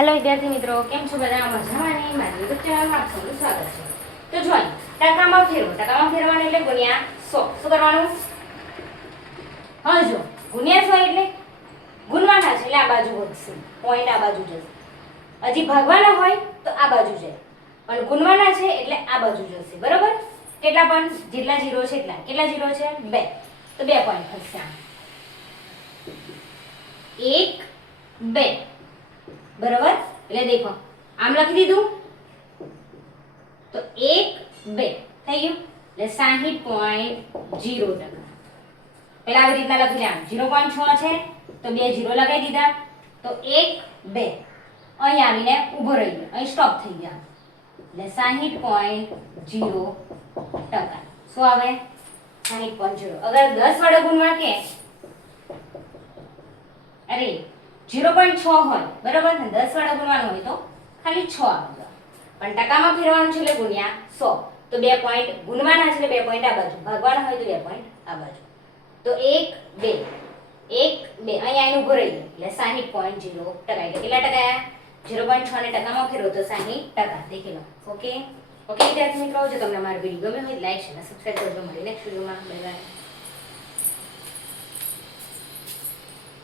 Hello વિદ્યાર્થી મિત્રો, કેમ છો બધા? મજામાં ને? મારી યુટ્યુબ ચેનલમાં આપ સૌનું સ્વાગત છે. તો જો ટકામાં ફેરવવાનું એટલે ગુણ્યા 100. શું કરવાનું? હા, જો ગુણ્યા 100 એટલે ગુણવાના છે એટલે આ બાજુ વધશે, પોઈન્ટ આ બાજુ જશે. હજી ભાગવાના હોય તો આ બાજુ જાય, પણ ગુણવાના છે એટલે આ બાજુ જશે. બરોબર? કેટલા પણ જેટલા 0 છે એટલા. કેટલા 0 છે? 2. તો 2 પોઈન્ટ થશે. 1 2. બરાબર? એટલે દેખો આમ લખી દીધું તો 1 2 થઈ ગયું એટલે 60.0%. પેલા આવી રીતના લખી લેવાનું. 0.6 છે તો 2 0 લગાવી દીધા તો 1 2 અહીં આવીને ઊભો રહી ગયો, અહીં સ્ટોપ થઈ ગયા એટલે 60.0%. શું આવે? 60.0. અગર 10 વડે ગુણવા કે અરે 0.6 હોય બરાબર ને, 10 વડે ગુણવાનું હોય તો ખાલી 6 આવે, પણ ટકામાં ફેરવાનું છે એટલે ગુણ્યા 100. તો 2 પોઈન્ટ ગુણવાના છે એટલે 2 પોઈન્ટ આ બાજુ, ભાગવાના હોય તો 2 પોઈન્ટ આ બાજુ. તો 1 2 1 2 અહીંયા આવીને ઊભો રહી ગયો એટલે 60.0%. એટલે કેટલા ટકા આયા? 0.6 ને ટકામાં ફેરવો તો 60%. દેખી લો. ઓકે વિદ્યાર્થી મિત્રો, જો તમને મારો વિડીયો ગમ્યો હોય લાઈક અને સબસ્ક્રાઇબ કરજો. મળીએ નેક્સ્ટ વિડીયોમાં. Bye bye.